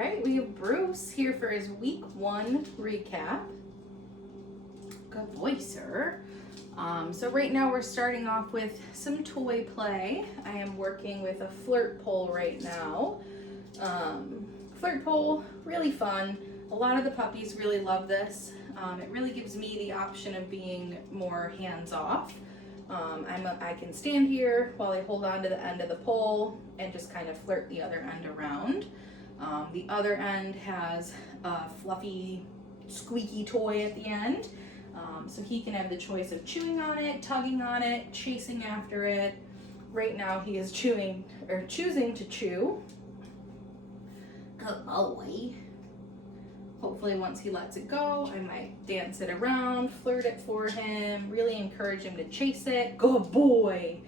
right, we have Bruce here for his week 1 recap. Good boy, sir. So right now we're starting off with some toy play. I am working with a flirt pole right now. Flirt pole, really fun. A lot of the puppies really love this. It really gives me the option of being more hands-off. I can stand here while I hold on to the end of the pole and just kind of flirt the other end around. The other end has a fluffy, squeaky toy at the end. So he can have the choice of chewing on it, tugging on it, chasing after it. Right now he is choosing to chew. Good boy. Hopefully once he lets it go, I might dance it around, flirt it for him, really encourage him to chase it. Good boy.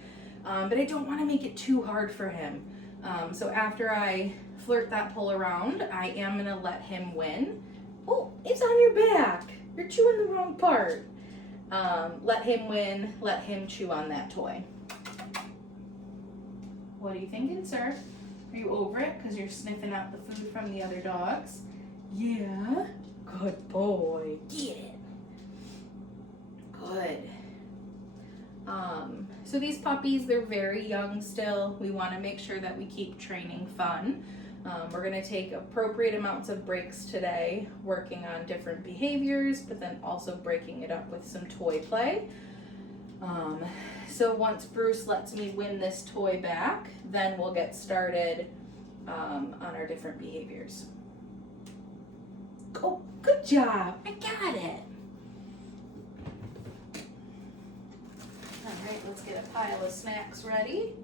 But I don't want to make it too hard for him. So after I flirt that pole around, I am going to let him win. Oh, it's on your back. You're chewing the wrong part. Let him win, let him chew on that toy. What are you thinking, sir? Are you over it because you're sniffing out the food from the other dogs? Yeah. Good boy. Get it. Good. So these puppies, they're very young still. We want to make sure that we keep training fun. We're going to take appropriate amounts of breaks today, working on different behaviors, but then also breaking it up with some toy play. So once Bruce lets me win this toy back, then we'll get started on our different behaviors. Oh, good job. I got it. All right, let's get a pile of snacks ready.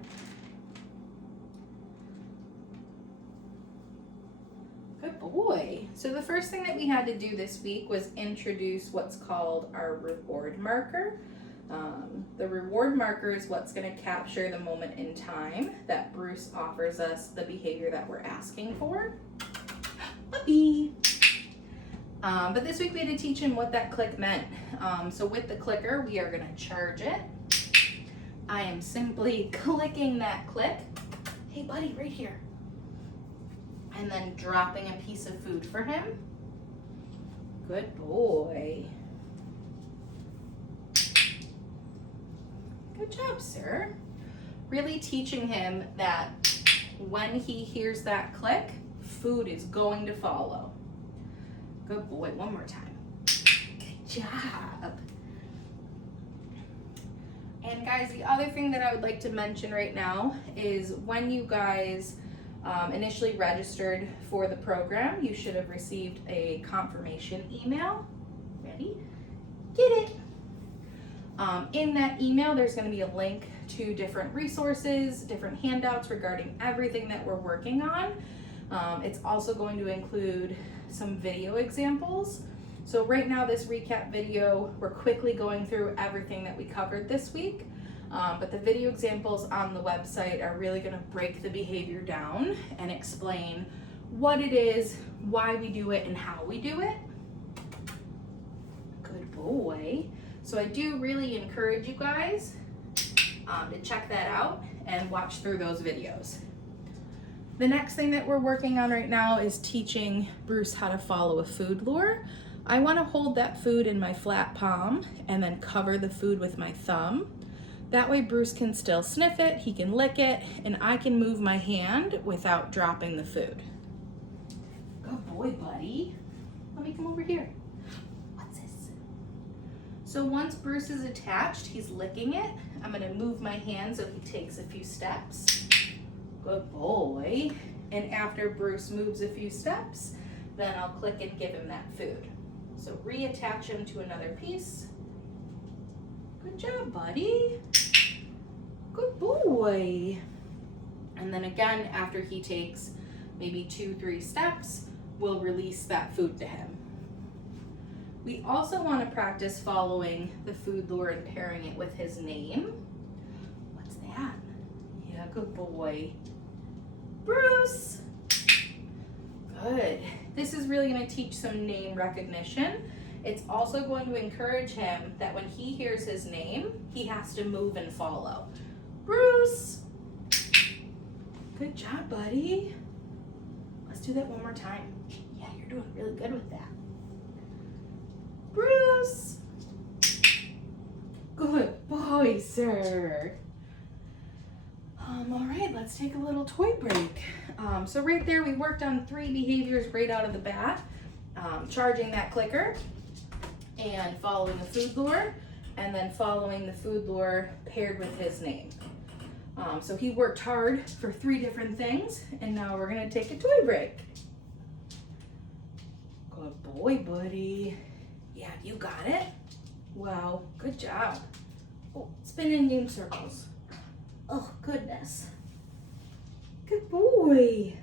Good boy. So the first thing that we had to do this week was introduce what's called our reward marker. The reward marker is what's going to capture the moment in time that Bruce offers us the behavior that we're asking for. Puppy. But this week we had to teach him what that click meant. So with the clicker, we are going to charge it. I am simply clicking that click. Hey buddy, right here. And then dropping a piece of food for him. Good boy. Good job, sir. Really teaching him that when he hears that click, food is going to follow. Good boy, one more time. Good job. And guys, the other thing that I would like to mention right now is when you guys initially registered for the program, you should have received a confirmation email. Ready? Get it. In that email, there's going to be a link to different resources, different handouts regarding everything that we're working on. It's also going to include some video examples. So right now, this recap video, we're quickly going through everything that we covered this week. But the video examples on the website are really going to break the behavior down and explain what it is, why we do it, and how we do it. Good boy. So I do really encourage you guys to check that out and watch through those videos. The next thing that we're working on right now is teaching Bruce how to follow a food lure. I want to hold that food in my flat palm and then cover the food with my thumb. That way Bruce can still sniff it, he can lick it, and I can move my hand without dropping the food. Good boy, buddy. Let me come over here. What's this? So once Bruce is attached, he's licking it. I'm gonna move my hand so he takes a few steps. Good boy. And after Bruce moves a few steps, then I'll click and give him that food. So reattach him to another piece. Good job, buddy. Good boy. And then again, after he takes maybe 2-3 steps, we'll release that food to him. We also want to practice following the food lure and pairing it with his name. What's that? Yeah, good boy. Bruce. Good. This is really going to teach some name recognition. It's also going to encourage him that when he hears his name, he has to move and follow. Bruce. Good job, buddy. Let's do that one more time. Yeah, you're doing really good with that. Bruce. Good boy, sir. All right, let's take a little toy break. So right there, we worked on 3 behaviors right out of the bat. Charging that clicker and following the food lure, and then following the food lure paired with his name. So he worked hard for 3 different things, and now we're gonna take a toy break. Good boy, buddy. Yeah, you got it. Wow, good job. Oh, spinning in circles. Oh, goodness. Good boy.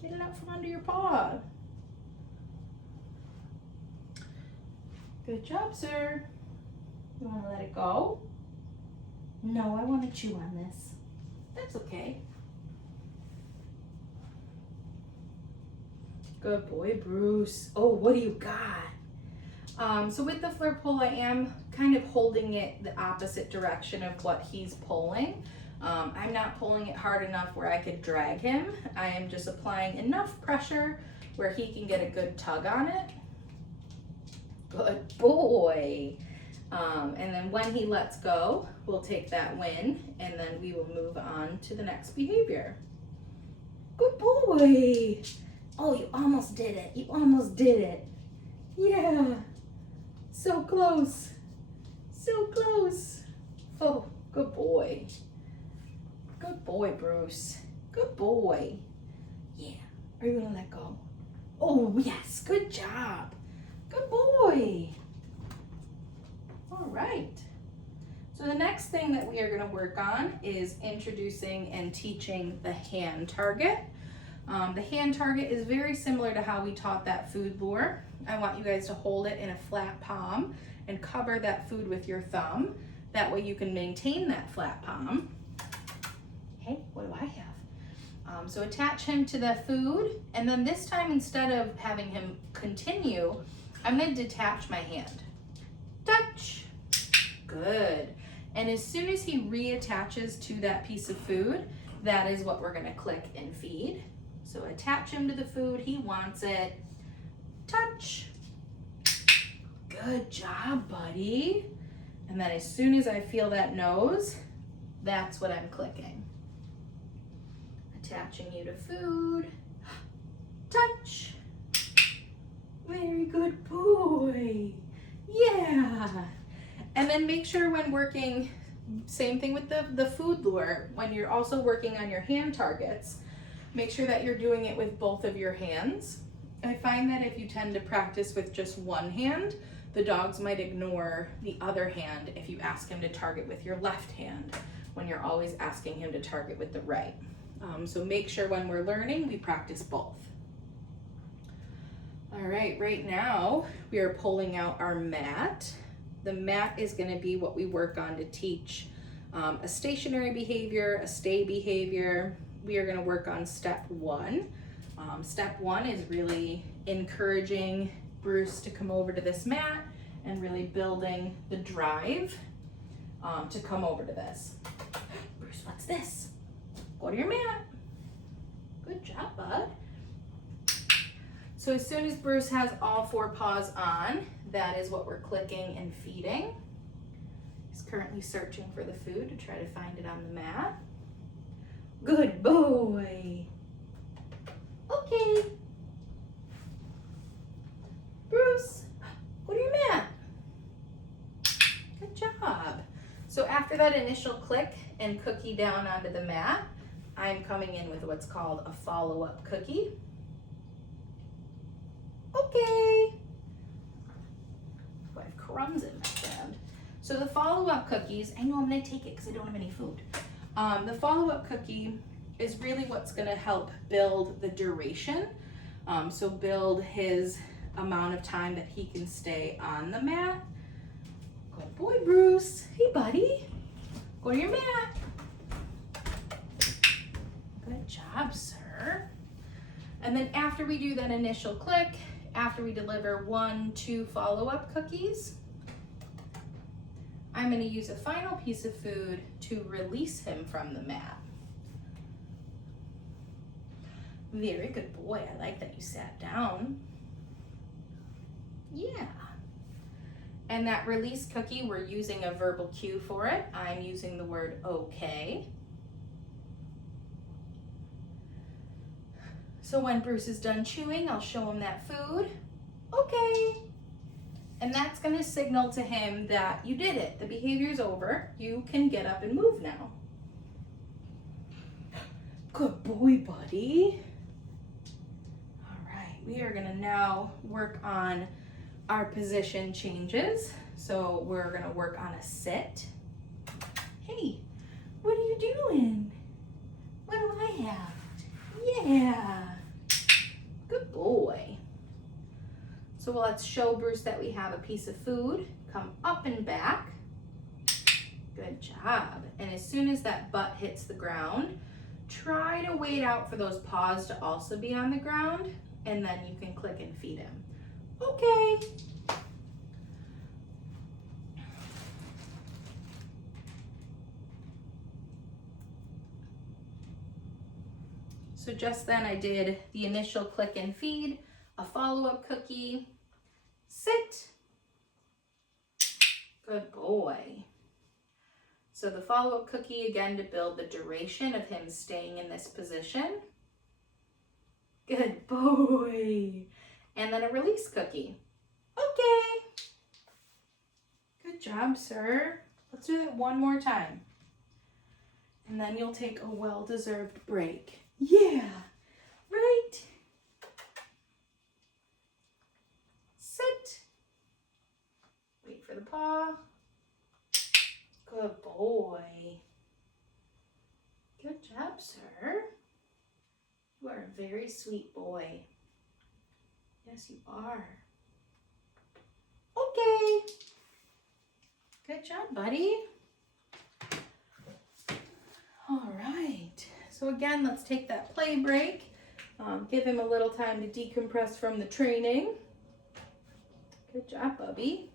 Get it out from under your paw. Good job, sir. You want to let it go? No, I want to chew on this. That's okay. Good boy, Bruce. Oh, what do you got? So with the flirt pull, I am kind of holding it the opposite direction of what he's pulling. I'm not pulling it hard enough where I could drag him. I am just applying enough pressure where he can get a good tug on it. Good boy. And then when he lets go, we'll take that win, and then we will move on to the next behavior. Good boy. Oh, you almost did it. You almost did it. Yeah. So close. So close. Oh, good boy. Good boy, Bruce. Good boy. Yeah. Are you gonna let go? Oh, yes. Good job. Good boy. All right. So the next thing that we are going to work on is introducing and teaching the hand target. The hand target is very similar to how we taught that food lure. I want you guys to hold it in a flat palm and cover that food with your thumb. That way you can maintain that flat palm. Hey, what do I have? So attach him to the food, and then this time, instead of having him continue, I'm going to detach my hand. Touch. Good. And as soon as he reattaches to that piece of food, that is what we're going to click and feed. So attach him to the food. He wants it. Touch. Good job, buddy. And then as soon as I feel that nose, that's what I'm clicking. Attaching you to food. Touch. Very good boy. Yeah. And then make sure when working, same thing with the food lure, when you're also working on your hand targets, make sure that you're doing it with both of your hands. I find that if you tend to practice with just one hand, the dogs might ignore the other hand if you ask him to target with your left hand, when you're always asking him to target with the right. So make sure when we're learning, we practice both. All right now we are pulling out our mat. The mat is going to be what we work on to teach a stationary behavior, a stay behavior. We are going to work on step 1. Step 1 is really encouraging Bruce to come over to this mat and really building the drive to come over to this. Bruce, what's this? Go to your mat. Good job, bud. So as soon as Bruce has all 4 paws on, that is what we're clicking and feeding. He's currently searching for the food to try to find it on the mat. Good boy. Okay. Bruce, go to your mat. Good job. So after that initial click and cookie down onto the mat, I'm coming in with what's called a follow-up cookie. Okay. I have crumbs in my hand. So the follow-up cookies, I know I'm gonna take it because I don't have any food. The follow-up cookie is really what's gonna help build the duration. So build his amount of time that he can stay on the mat. Good boy, Bruce. Hey, buddy. Go to your mat. Good job, sir. And then after we do that initial click, after we deliver 1, 2 follow-up cookies, I'm going to use a final piece of food to release him from the mat. Very good boy. I like that you sat down. Yeah. And that release cookie, we're using a verbal cue for it. I'm using the word okay. So when Bruce is done chewing, I'll show him that food. Okay. And that's going to signal to him that you did it. The behavior's over. You can get up and move now. Good boy, buddy. All right, we are going to now work on our position changes. So we're going to work on a sit. Hey, what are you doing? What do I have? Yeah. Good boy. So let's show Bruce that we have a piece of food. Come up and back. Good job. And as soon as that butt hits the ground, try to wait out for those paws to also be on the ground, and then you can click and feed him. Okay. So just then I did the initial click and feed, a follow-up cookie, sit. Good boy. So the follow-up cookie again to build the duration of him staying in this position. Good boy. And then a release cookie. Okay. Good job, sir. Let's do that one more time. And then you'll take a well-deserved break. Yeah, right. Sit. Wait for the paw. Good boy. Good job, sir. You are a very sweet boy. Yes, you are. Okay. Good job, buddy. All right. So again, let's take that play break. Give him a little time to decompress from the training. Good job, Bubby.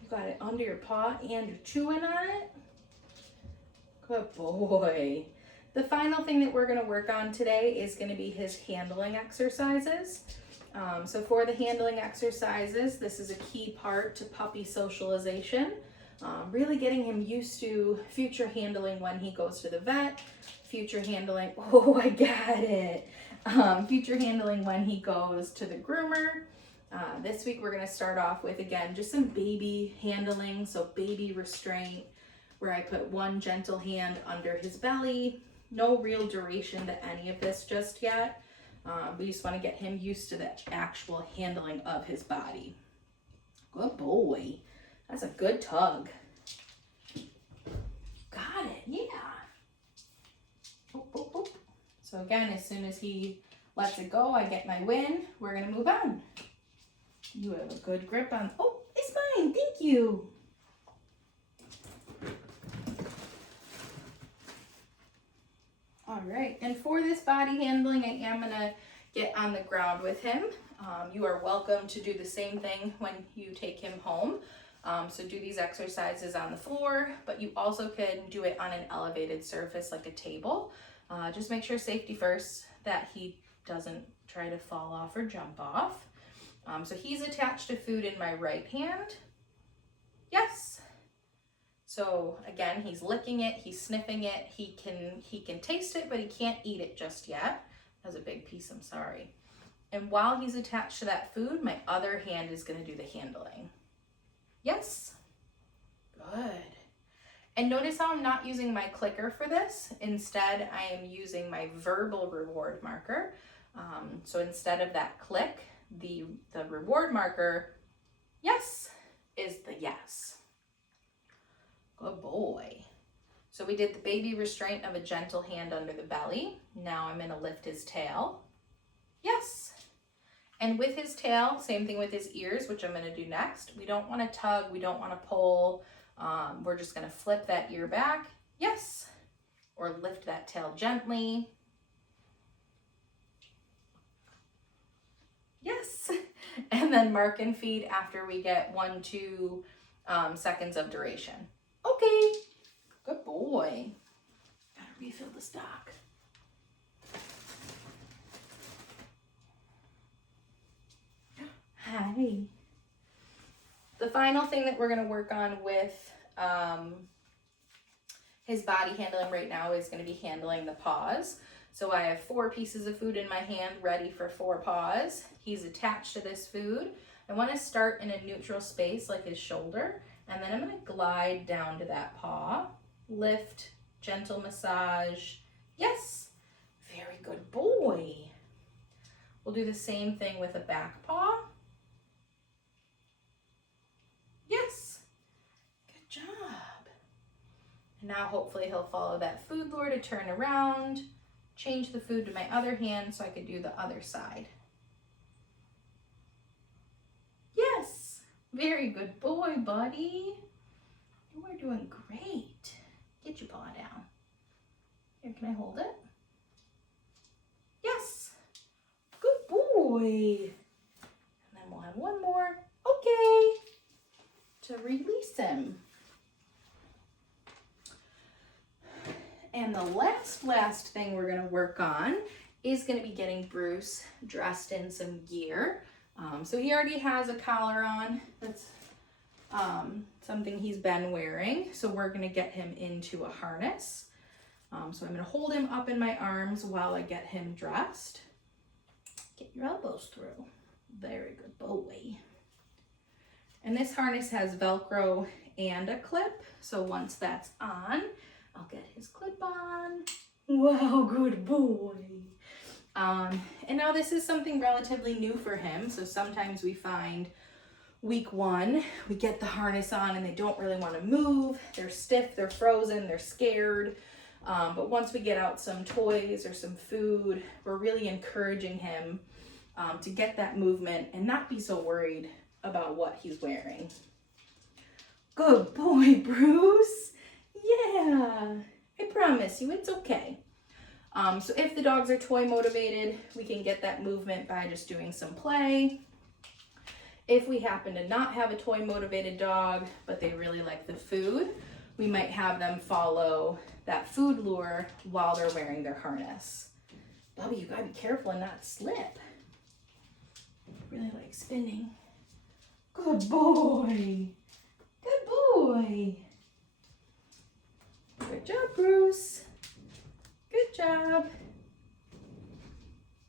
You got it under your paw and you're chewing on it. Good boy. The final thing that we're going to work on today is going to be his handling exercises. So for the handling exercises, this is a key part to puppy socialization. Really getting him used to future handling when he goes to the vet, future handling, oh, I got it. Future handling when he goes to the groomer. This week we're going to start off with, again, just some baby handling, so baby restraint, where I put one gentle hand under his belly. No real duration to any of this just yet. We just want to get him used to the actual handling of his body. Good boy. That's a good tug. Got it, yeah. Boop, boop, boop. So again, as soon as he lets it go, I get my win. We're gonna move on. You have a good grip on, oh, it's mine, thank you. All right, and for this body handling, I am gonna get on the ground with him. You are welcome to do the same thing when you take him home. So do these exercises on the floor, but you also can do it on an elevated surface like a table. Just make sure safety first, that he doesn't try to fall off or jump off. So he's attached to food in my right hand. Yes. So again, he's licking it, he's sniffing it, he can taste it, but he can't eat it just yet. That was a big piece, I'm sorry. And while he's attached to that food, my other hand is gonna do the handling. Yes. Good. And notice how I'm not using my clicker for this. Instead, I am using my verbal reward marker. So instead of that click, the reward marker, yes, is the yes. Good boy. So we did the baby restraint of a gentle hand under the belly. Now I'm going to lift his tail. Yes. And with his tail, same thing with his ears, which I'm going to do next. We don't want to tug. We don't want to pull. We're just going to flip that ear back. Yes. Or lift that tail gently. Yes. And then mark and feed after we get 1-2 seconds of duration. Okay. Good boy. Gotta refill the stock. Hi. The final thing that we're going to work on with his body handling right now is going to be handling the paws. So I have 4 pieces of food in my hand ready for 4 paws. He's attached to this food. I want to start in a neutral space like his shoulder, and then I'm going to glide down to that paw, lift, gentle massage. Yes, very good boy. We'll do the same thing with a back paw. Yes, good job. And now hopefully he'll follow that food lure to turn around, change the food to my other hand so I could do the other side. Yes, very good boy, buddy. You are doing great. Get your paw down. Here, can I hold it? Yes, good boy. And then we'll have one more. Okay, to release him. And the last thing we're going to work on is going to be getting Bruce dressed in some gear. So he already has a collar on. That's something he's been wearing. So we're going to get him into a harness. So I'm going to hold him up in my arms while I get him dressed. Get your elbows through. Very good boy. And this harness has Velcro and a clip. So once that's on, I'll get his clip on. Wow, good boy. And now this is something relatively new for him. So sometimes we find week 1, we get the harness on and they don't really want to move. They're stiff, they're frozen, they're scared. But once we get out some toys or some food, we're really encouraging him to get that movement and not be so worried about what he's wearing. Good boy, Bruce. Yeah, I promise you it's okay. So if the dogs are toy motivated, we can get that movement by just doing some play. If we happen to not have a toy motivated dog, but they really like the food, we might have them follow that food lure while they're wearing their harness. Bubby, you gotta be careful and not slip. Really like spinning. Good boy. Good boy. Good job, Bruce. Good job.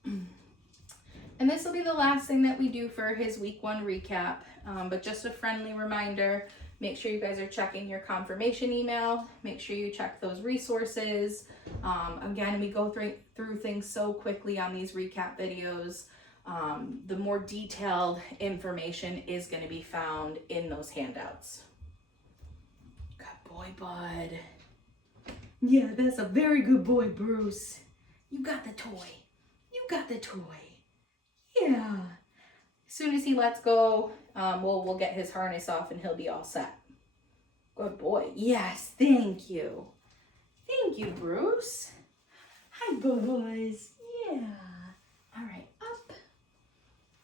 And this will be the last thing that we do for his week 1 recap, but just a friendly reminder, make sure you guys are checking your confirmation email, make sure you check those resources. Again, we go through things so quickly on these recap videos. The more detailed information is going to be found in those handouts. Good boy, bud. Yeah, that's a very good boy, Bruce. You got the toy. You got the toy. Yeah. As soon as he lets go, we'll get his harness off and he'll be all set. Good boy. Yes, thank you. Thank you, Bruce. Hi, boys. Yeah. All right, up.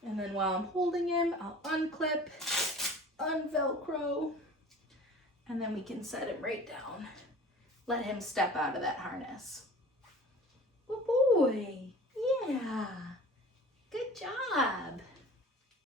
And then while I'm holding him, I'll unclip, unvelcro, and then we can set him right down. Let him step out of that harness. Good boy. Yeah. Good job.